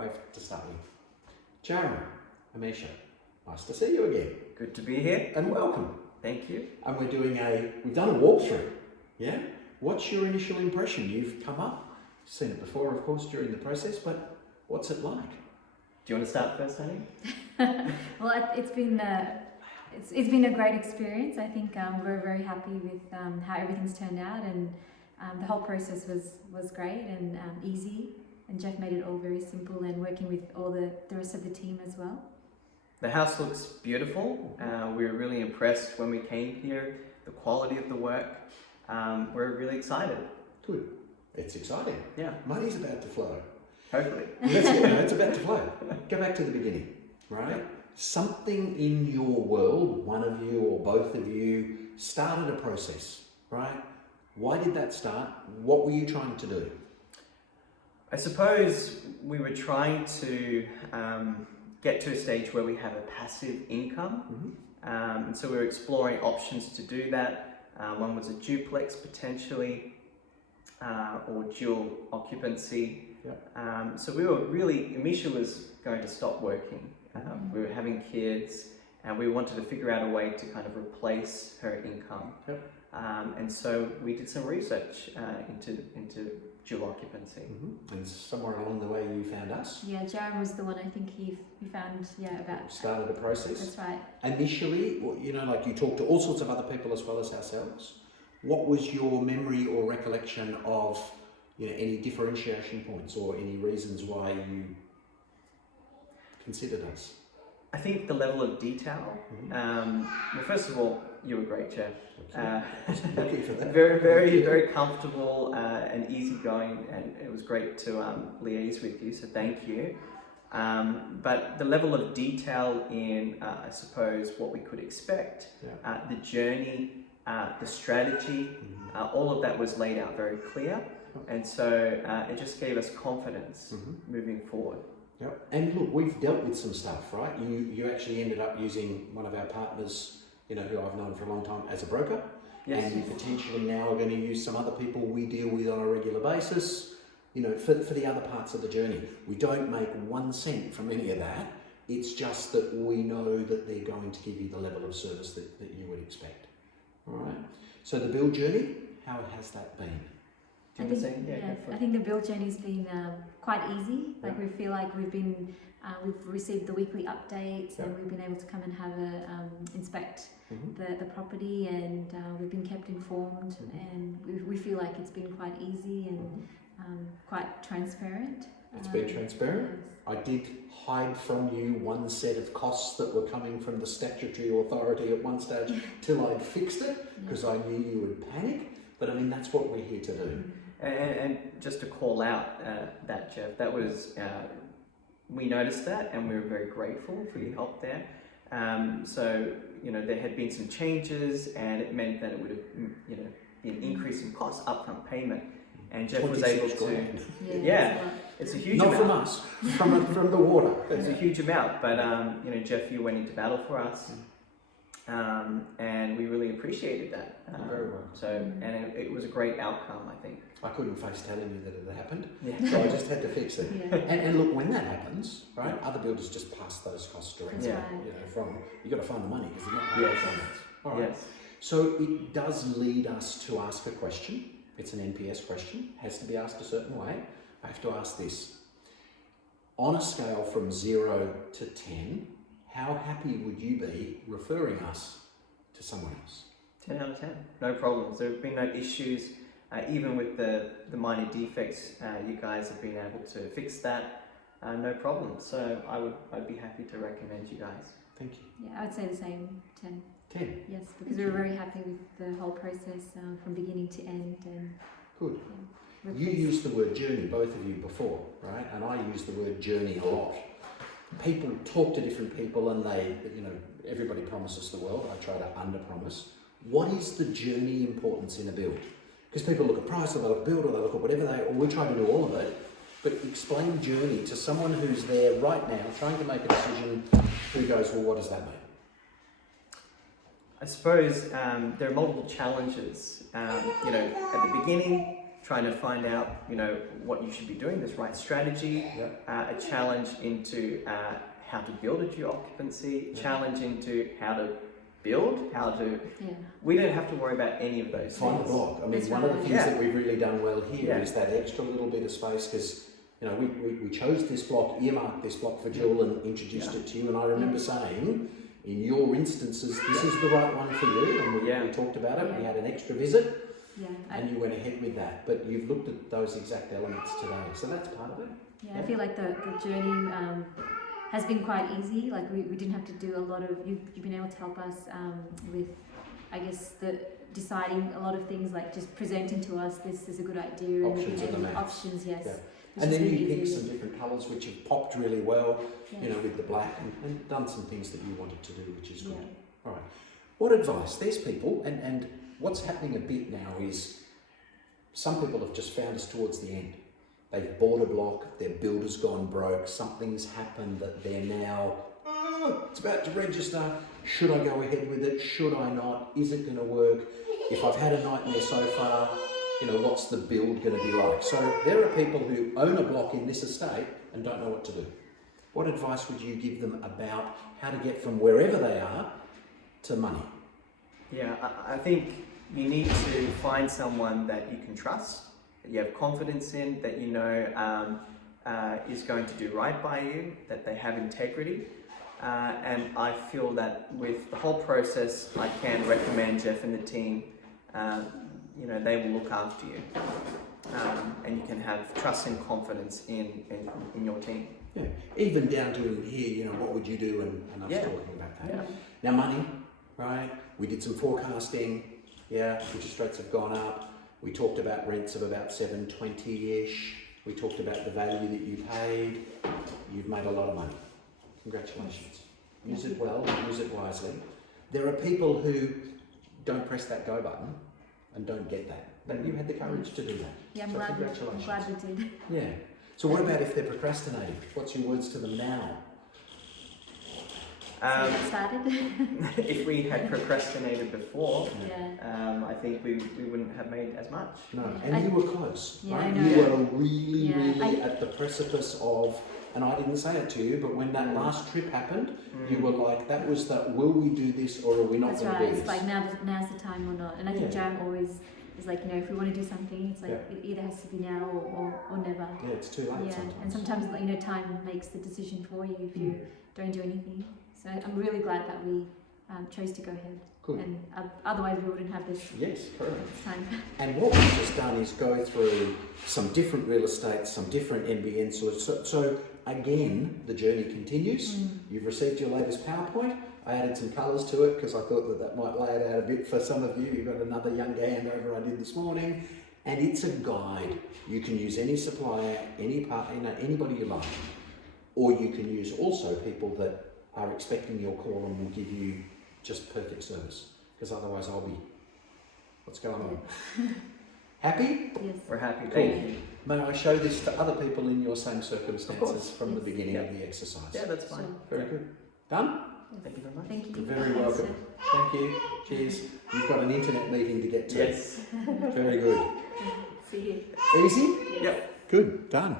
wave to start with. Jarem Amisha, nice to see you again. Good to be here. And welcome. Thank you. And we've done a walkthrough, yeah? What's your initial impression? You've come up, seen it before, of course, during the process, but what's it like? Do you want to start first, Honey? Well, it's been a great experience. I think we're very happy with how everything's turned out, and the whole process was great and easy. And Jeff made it all very simple, and working with all the rest of the team as well. The house looks beautiful. We were really impressed when we came here. The quality of the work. We're really excited. Good. It's exciting. Yeah. Money's about to flow. Hopefully. It's about to flow. Go back to the beginning, right? Yeah. Something in your world, one of you or both of you, started a process, right? Why did that start? What were you trying to do? I suppose we were trying to get to a stage where we have a passive income. And so we were exploring options to do that. One was a duplex potentially, or dual occupancy. Yep. So we were really, Amisha was going to stop working. We were having kids, and we wanted to figure out a way to kind of replace her income. Yep. And so we did some research into dual occupancy. And somewhere along the way you found us. Yeah, Jarem was the one I think he found about. Started a process. That's right. Initially, you know, like you talked to all sorts of other people as well as ourselves. What was your memory or recollection of, you know, any differentiation points or any reasons why you considered us? I think the level of detail. Well, first of all, you were great, Jeff. Thank you for that. Very comfortable and easygoing, and it was great to liaise with you. So thank you. But the level of detail in, I suppose, what we could expect, the journey, the strategy, all of that was laid out very clear, and so it just gave us confidence moving forward. Yep. And look, we've dealt with some stuff, right? You actually ended up using one of our partners, you know, who I've known for a long time, as a broker. Yes. And you potentially now are going to use some other people we deal with on a regular basis, you know, for the other parts of the journey. We don't make 1 cent from any of that. It's just that we know that they're going to give you the level of service that you would expect. All right. So the build journey, how has that been? I think the build journey's been quite easy. Like we feel like we've received the weekly updates, and we've been able to come and have inspect the property, and we've been kept informed, and we feel like it's been quite easy and quite transparent. It's been transparent. Yes. I did hide from you one set of costs that were coming from the statutory authority at one stage till I'd fixed it, because I knew you would panic. But I mean, that's what we're here to do. And just to call out that, Jeff, that was, we noticed that, and we were very grateful for your help there. So, you know, there had been some changes, and it meant that it would have, you know, be an increase in cost, upfront payment. And Jeff was able to, it's a huge amount. Not from us, from the water. It's a huge amount, but, you know, Jeff, you went into battle for us. And we really appreciated that. Very well. So, and it was a great outcome, I think. I couldn't face telling you that it had happened, Yeah. so I just had to fix it. Yeah. And look, when that happens, right, other builders just pass those costs directly. That's right. You know, you got to find the money because they're not paying finance. All right. Yes. So it does lead us to ask a question. It's an NPS question. Has to be asked a certain way. I have to ask this: on a scale from 0 to 10, how happy would you be referring us to someone else? 10 out of 10, no problems. There have been no issues, even with the minor defects. You guys have been able to fix that, no problem. So I'd be happy to recommend you guys. Thank you. Yeah, I would say the same, 10. 10. Yes, because we were very happy with the whole process from beginning to end. And Good. yeah, You used the word journey, both of you, before, right? And I use the word journey a lot. People talk to different people, and they, you know, everybody promises the world. I try to under-promise. What is the journey importance in a build? Because people look at price, or they look at build, or they look at whatever or we try to do all of it. But explain journey to someone who's there right now, trying to make a decision, who goes, well, what does that mean? I suppose there are multiple challenges. You know, at the beginning, trying to find out, what you should be doing, this right strategy, a challenge into how to build a geoccupancy, challenge into how to build, we don't have to worry about any of those Find a things. block. I mean, one of the things that we've really done well here is that extra little bit of space, because we chose this block, earmarked this block for Jill and introduced it to you, and I remember saying, in your instances, this is the right one for you, and we talked about it, we had an extra visit, and you went ahead with that, but you've looked at those exact elements today, so that's part of it. I feel like the journey has been quite easy. Like we didn't have to do a lot of, you've been able to help us with, I guess, deciding a lot of things, like just presenting to us, this is a good idea. Options and the maths. Options, yes. Yeah. And then you picked some different colours which have popped really well, with the black, and done some things that you wanted to do, which is good. All right. What advice? There's people, and what's happening a bit now is some people have just found us towards the end. They've bought a block, their builder's gone broke, something's happened that they're now, it's about to register. Should I go ahead with it? Should I not? Is it going to work? If I've had a nightmare so far, what's the build going to be like? So there are people who own a block in this estate and don't know what to do. What advice would you give them about how to get from wherever they are to money? Yeah, I think you need to find someone that you can trust, that you have confidence in, that is going to do right by you, that they have integrity. And I feel that with the whole process, I can recommend Jeff and the team. They will look after you, and you can have trust and confidence in your team. Yeah, even down to in here, what would you do? And I was talking about that. Yeah. Now, money, right? We did some forecasting. Yeah, interest rates have gone up. We talked about rents of about $720-ish. We talked about the value that you paid. You've made a lot of money. Congratulations. Use it well, use it wisely. There are people who don't press that go button and don't get that. But you had the courage to do that. Yeah, so I'm congratulations. glad we did. Yeah. So what about if they're procrastinating? What's your words to them now? Started. If we had procrastinated before, I think we wouldn't have made as much. No, and you were close, right? I know. You were really at the precipice of, and I didn't say it to you, but when that last trip happened, you were like, that was that, will we do this or are we not going to do this? It's like now's the time or not. And I think Jarem always is like, if we want to do something, it's like it either has to be now or never. Yeah, it's too late sometimes. And sometimes time makes the decision for you if you don't do anything. So I'm really glad that we chose to go ahead. Good. And otherwise we wouldn't have this. Yes, correct. Time. And what we've just done is go through some different real estate, some different NBN. So again, the journey continues. You've received your latest PowerPoint. I added some colours to it because I thought that might lay it out a bit for some of you. You've got another young handover I did this morning. And it's a guide. You can use any supplier, any partner, anybody you like. Or you can use also people that are expecting your call and will give you just perfect service. Because otherwise I'll be, what's going on? Happy? Yes. We're happy. Cool. Thank you. May I show this to other people in your same circumstances from the beginning of the exercise? Yeah, that's fine. Sure. Very good. Done? Thank you very much. Thank you. You're very welcome. Thank you. Cheers. You've got an internet meeting to get to. Yes. Very good. See you. Easy? Yep. Good. Done.